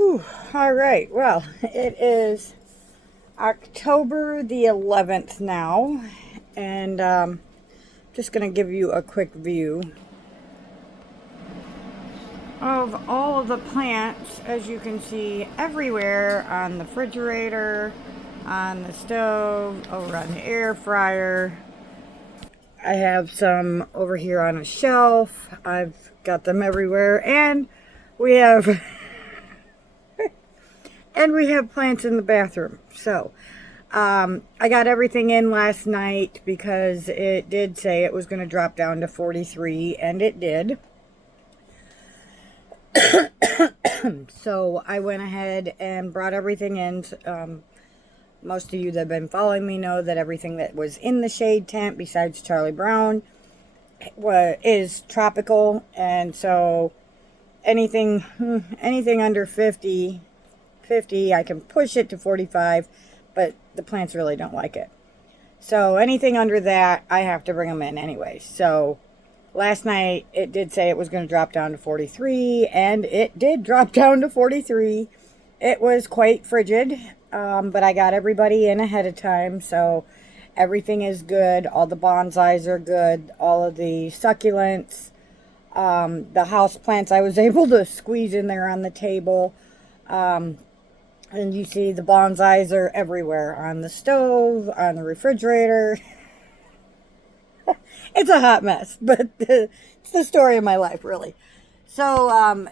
Whew. All right, well, it is October the 11th now, and just going to give you a quick view of all of the plants, as you can see, everywhere on the refrigerator, on the stove, over on the air fryer. I have some over here on a shelf. I've got them everywhere, and we have and we have plants in the bathroom. So I got everything in last night because it did say it was going to drop down to 43, and it did. So I went ahead and brought everything in. Most of you that have been following me know that everything that was in the shade tent, besides Charlie Brown, is tropical, and so anything under 50, I can push it to 45, but the plants really don't like it. So anything under that, I have to bring them in anyway. So last night, it did say it was going to drop down to 43, and it did drop down to 43. It was quite frigid, but I got everybody in ahead of time, so everything is good. All the bonsais are good. All of the succulents, the house plants, I was able to squeeze in there on the table. And you see the bonsais are everywhere, on the stove, on the refrigerator. It's a hot mess, but it's the story of my life, really. So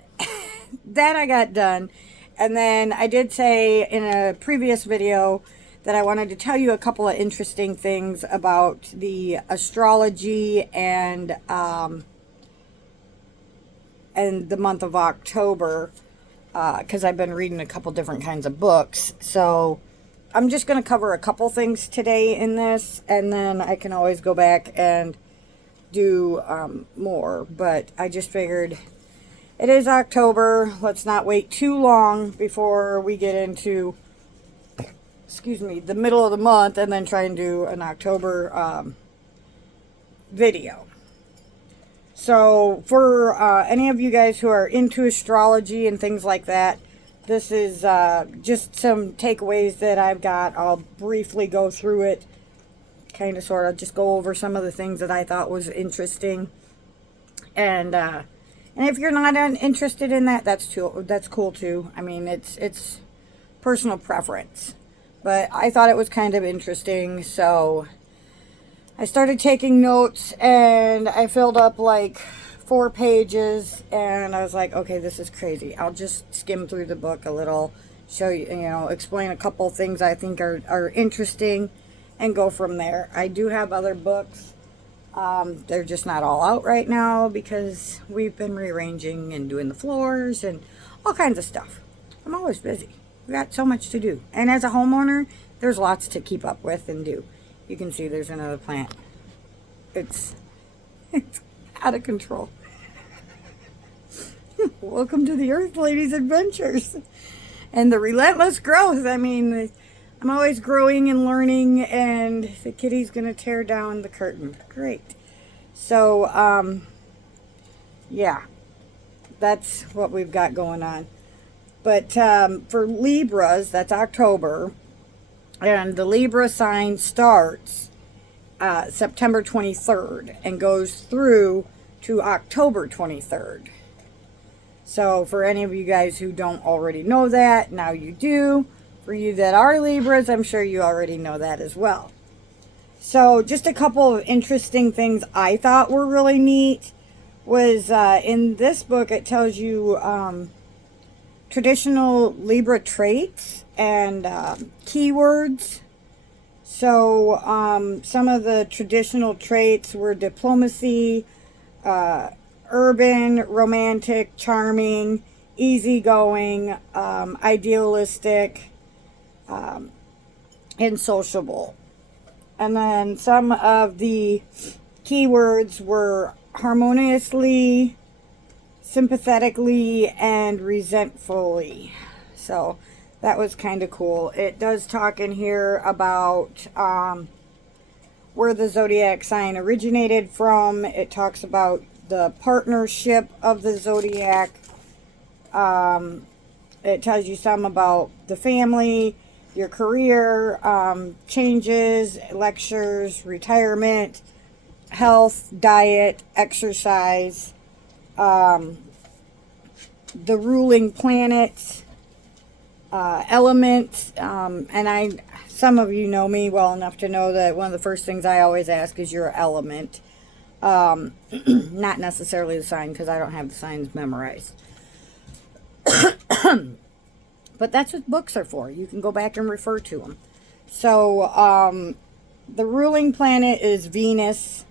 that I got done. And then I did say in a previous video that I wanted to tell you a couple of interesting things about the astrology and the month of October, because I've been reading a couple different kinds of books. So I'm just going to cover a couple things today in this, and then I can always go back and do more. But I just figured it is October. Let's not wait too long before we get into, the middle of the month, and then try and do an October video. So for any of you guys who are into astrology and things like that, this is just some takeaways that I've got. I'll briefly go through it, kind of sort of just go over some of the things that I thought was interesting. And if you're not interested in that, that's cool too. I mean, it's personal preference. But I thought it was kind of interesting, so I started taking notes, and I filled up like 4 pages, and I was like, okay, this is crazy. I'll just skim through the book a little, show you, explain a couple things I think are interesting, and go from there. I do have other books. They're just not all out right now because we've been rearranging and doing the floors and all kinds of stuff. I'm always busy. We've got so much to do. And as a homeowner, there's lots to keep up with and do. You can see there's another plant. It's out of control. Welcome to the Earth Lady's adventures. And the relentless growth. I mean, I'm always growing and learning, and the kitty's going to tear down the curtain. Great. So, yeah, that's what we've got going on. But for Libras, that's October, and the Libra sign starts September 23rd and goes through to October 23rd. So for any of you guys who don't already know that, now you do. For you that are Libras, I'm sure you already know that as well. So just a couple of interesting things I thought were really neat was in this book it tells you traditional Libra traits and keywords. So some of the traditional traits were diplomacy, urban, romantic, charming, easygoing, idealistic, and sociable. And then some of the keywords were harmoniously, sympathetically, and resentfully. So that was kind of cool. It does talk in here about where the zodiac sign originated from. It talks about the partnership of the zodiac, It tells you some about the family, your career, changes, lectures, retirement, health, diet, exercise, the ruling planets, elements, and some of you know me well enough to know that one of the first things I always ask is your element. Not necessarily the sign, because I don't have the signs memorized. But that's what books are for. You can go back and refer to them. So, the ruling planet is Venus.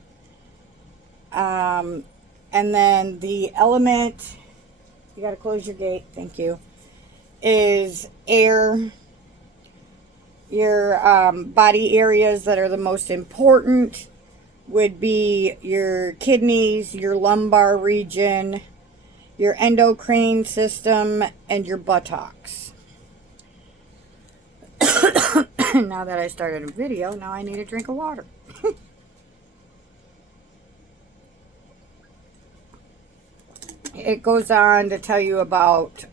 And then the element, you got to close your gate, thank you, is air. Your body areas that are the most important would be your kidneys, your lumbar region, your endocrine system, and your buttocks. Now that I started a video, now I need a drink of water. It goes on to tell you about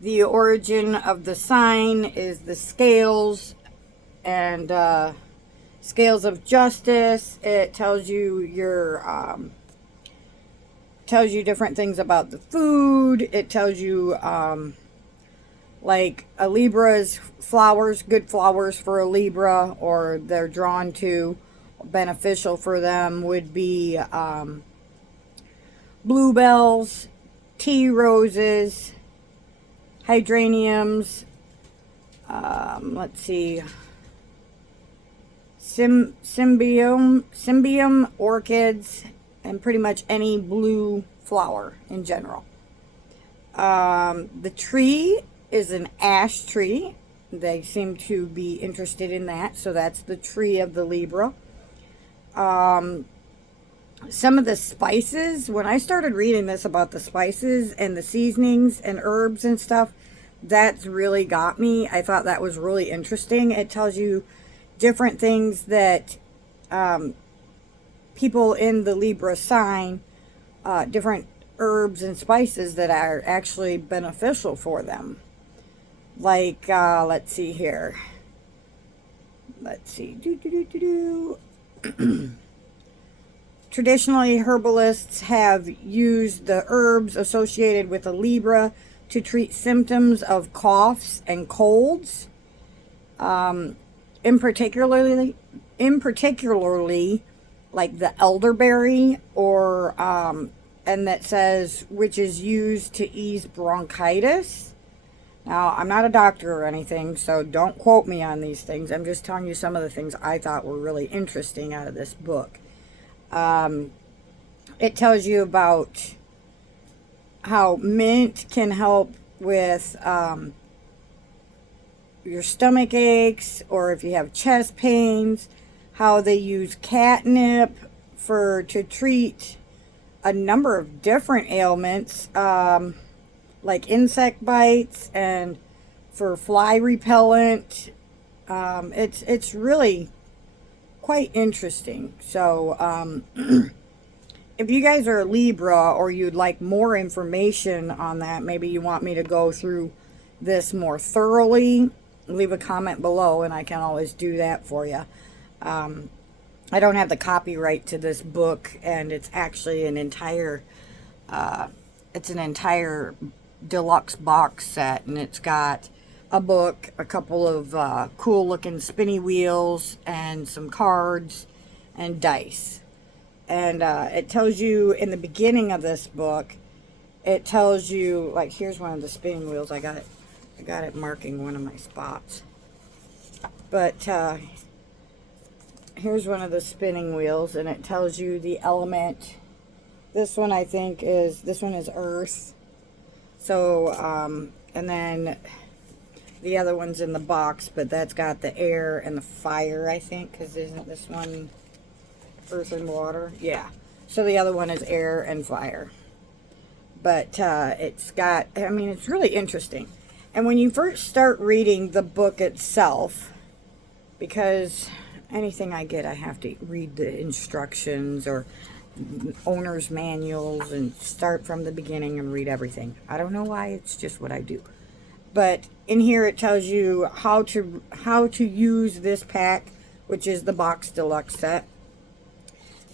the origin of the sign is the scales and scales of justice. It tells you your tells you different things about the food. It tells you like a Libra's flowers, good flowers for a Libra, or they're drawn to, beneficial for them would be bluebells, tea roses, hydrangeums, let's see, symbium orchids, and pretty much any blue flower in general. The tree is an ash tree. They seem to be interested in that, so that's the tree of the Libra. Some of the spices, when I started reading this about the spices and the seasonings and herbs and stuff, that's really got me. I thought that was really interesting. It tells you different things that people in the Libra sign, different herbs and spices that are actually beneficial for them. Like, let's see here. Let's see. Traditionally, herbalists have used the herbs associated with a Libra to treat symptoms of coughs and colds. In particularly, like the elderberry, or and that says which is used to ease bronchitis. Now, I'm not a doctor or anything, so don't quote me on these things. I'm just telling you some of the things I thought were really interesting out of this book. It tells you about how mint can help with your stomach aches, or if you have chest pains, how they use catnip to treat a number of different ailments, like insect bites and for fly repellent. It's really quite interesting. So if you guys are a Libra, or you'd like more information on that, maybe you want me to go through this more thoroughly, leave a comment below and I can always do that for you. I don't have the copyright to this book, and it's actually an entire deluxe box set, and it's got a book, a couple of cool looking spinny wheels, and some cards and dice. And it tells you in the beginning of this book, it tells you, like, here's one of the spinning wheels. I got it marking one of my spots. But here's one of the spinning wheels, and it tells you the element. This one is earth. So, and then the other one's in the box, but that's got the air and the fire, I think, because isn't this one earth and water? Yeah. So the other one is air and fire. But it's got, I mean, it's really interesting. And when you first start reading the book itself, because anything I get, I have to read the instructions or owner's manuals and start from the beginning and read everything. I don't know why, it's just what I do. But in here it tells you how to use this pack, which is the box deluxe set.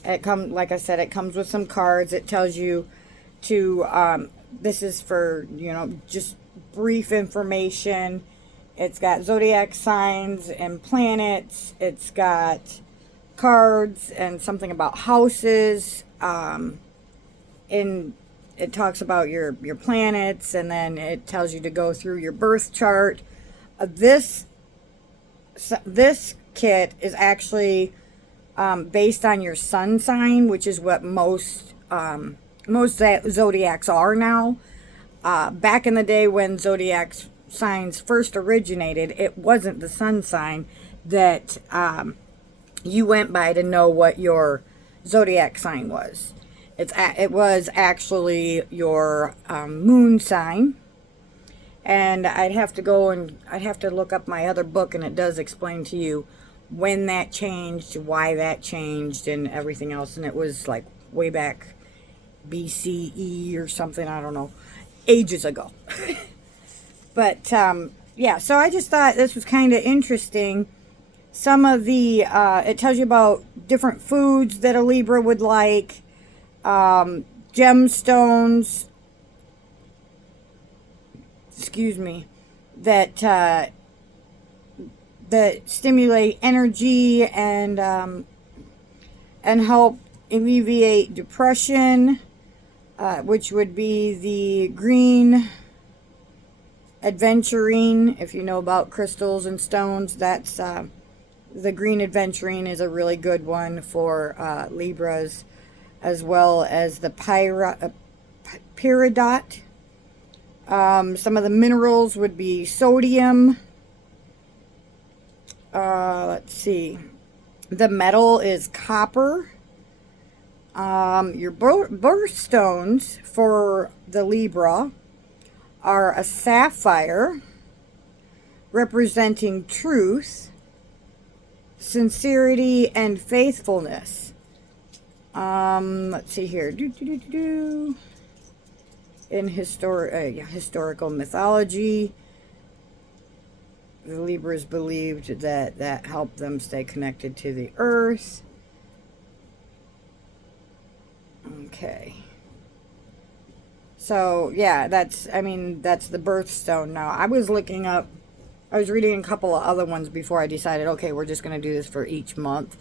Like I said, it comes with some cards. It tells you to this is for, just brief information. It's got zodiac signs and planets. It's got cards and something about houses. It talks about your planets, and then it tells you to go through your birth chart. This kit is actually based on your sun sign, which is what most zodiacs are now. Back in the day when zodiac signs first originated, it wasn't the sun sign that you went by to know what your zodiac sign was. It was actually your moon sign. And I'd have to look up my other book, and it does explain to you when that changed, why that changed, and everything else. And it was like way back BCE or something, I don't know, ages ago. But yeah, so I just thought this was kind of interesting. Some of the it tells you about different foods that a Libra would like, gemstones, that stimulate energy and help alleviate depression, which would be the green adventurine. If you know about crystals and stones, that's the green adventurine is a really good one for Libras, as well as the peridot. Some of the minerals would be sodium. Let's see. The metal is copper. Your birthstones for the Libra are a sapphire, representing truth, sincerity, and faithfulness. Let's see here. In historical mythology, the Libras believed that helped them stay connected to the earth. Okay. So, yeah, that's the birthstone. Now, I was reading a couple of other ones before I decided, okay, we're just going to do this for each month.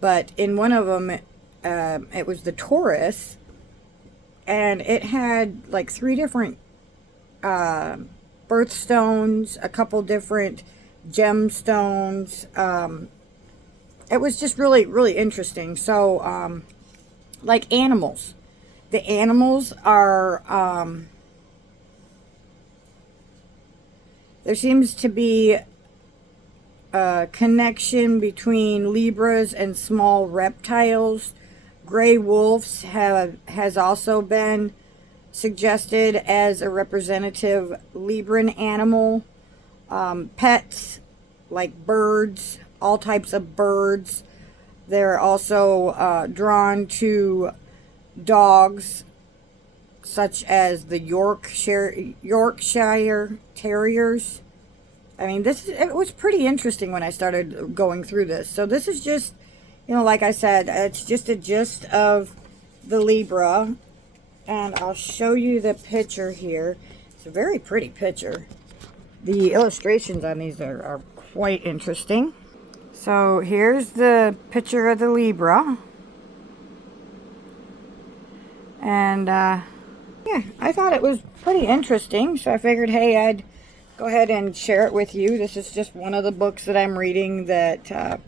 But in one of them, it was the Taurus, and it had like 3 different birthstones, a couple different gemstones. It was just really, really interesting. So, like animals. The animals are, there seems to be a connection between Libras and small reptiles. Gray wolves has also been suggested as a representative Libran animal. Pets like birds, all types of birds. They're also drawn to dogs, such as the Yorkshire Terriers. I mean, it was pretty interesting when I started going through this. So this is just, like I said, it's just a gist of the Libra. And I'll show you the picture here. It's a very pretty picture. The illustrations on these are quite interesting. So here's the picture of the Libra. And yeah, I thought it was pretty interesting. So I figured, hey, I'd go ahead and share it with you. This is just one of the books that I'm reading that,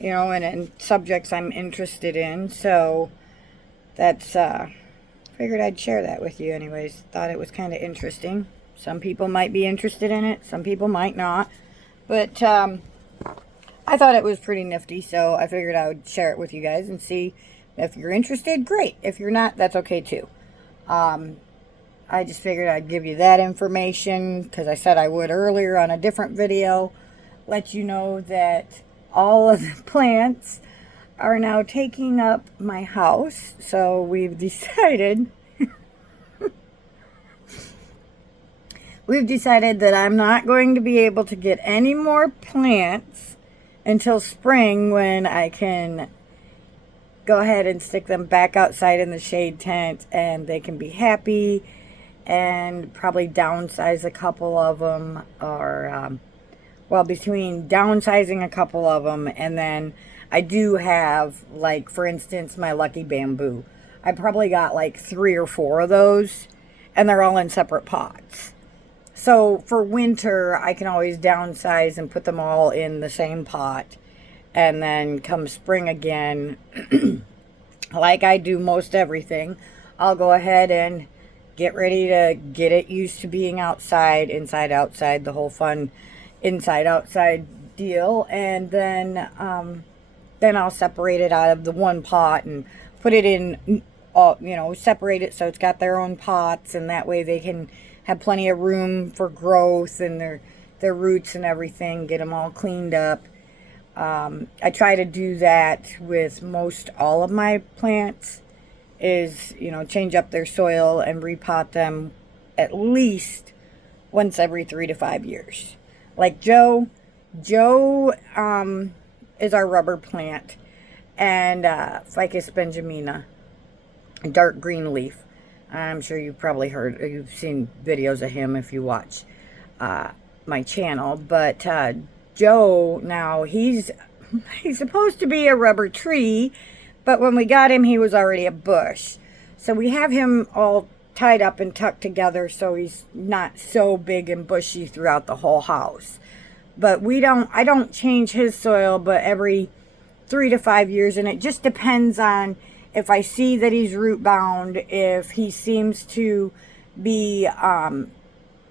and subjects I'm interested in. So that's, figured I'd share that with you anyways. Thought it was kind of interesting. Some people might be interested in it. Some people might not. But I thought it was pretty nifty. So I figured I would share it with you guys and see if you're interested. Great. If you're not, that's okay too. I just figured I'd give you that information because I said I would earlier on a different video. Let you know that all of the plants are now taking up my house. So we've decided that I'm not going to be able to get any more plants until spring, when I can go ahead and stick them back outside in the shade tent and they can be happy, and probably downsize a couple of them, or well, between downsizing a couple of them, and then I do have, like, for instance, my lucky bamboo. I probably got like 3 or 4 of those, and they're all in separate pots. So for winter, I can always downsize and put them all in the same pot. And then come spring again, like I do most everything, I'll go ahead and get ready to get it used to being outside, inside, outside, the whole fun inside, outside deal. And then I'll separate it out of the one pot and put it in, separate it so it's got their own pots, and that way they can have plenty of room for growth and their roots and everything, get them all cleaned up. I try to do that with most all of my plants, is, change up their soil and repot them at least once every 3 to 5 years. Like Joe is our rubber plant, and Ficus benjamina, dark green leaf. I'm sure you've probably you've seen videos of him if you watch my channel. But Joe, now he's supposed to be a rubber tree, but when we got him, he was already a bush. So we have him all tied up and tucked together so he's not so big and bushy throughout the whole house. But I don't change his soil but every 3 to 5 years, and it just depends on if I see that he's root bound, if he seems to be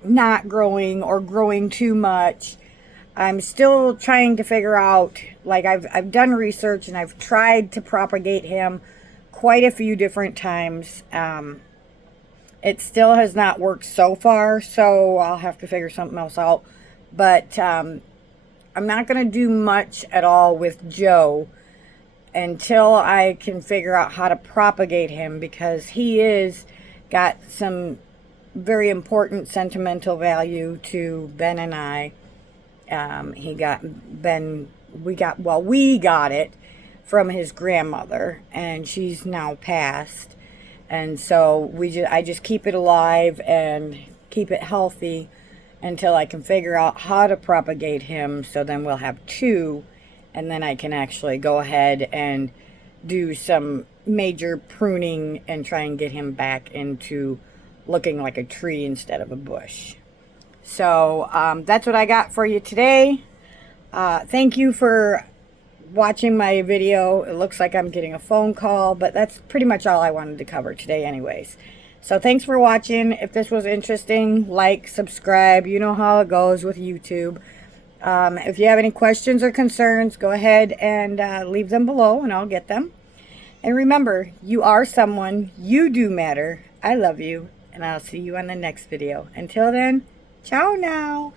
not growing or growing too much. I'm still trying to figure out, like I've done research and I've tried to propagate him quite a few different times. It still has not worked so far, so I'll have to figure something else out. But I'm not going to do much at all with Joe until I can figure out how to propagate him, because he is got some very important sentimental value to Ben and I. We got it from his grandmother, and she's now passed. And so I just keep it alive and keep it healthy until I can figure out how to propagate him. So then we'll have 2, and then I can actually go ahead and do some major pruning and try and get him back into looking like a tree instead of a bush. So that's what I got for you today. Thank you for watching my video. It looks like I'm getting a phone call, but that's pretty much all I wanted to cover today anyways. So thanks for watching. If this was interesting, like, subscribe. You know how it goes with YouTube. If you have any questions or concerns, go ahead and leave them below and I'll get them. And remember, you are someone. You do matter. I love you, and I'll see you on the next video. Until then, ciao now.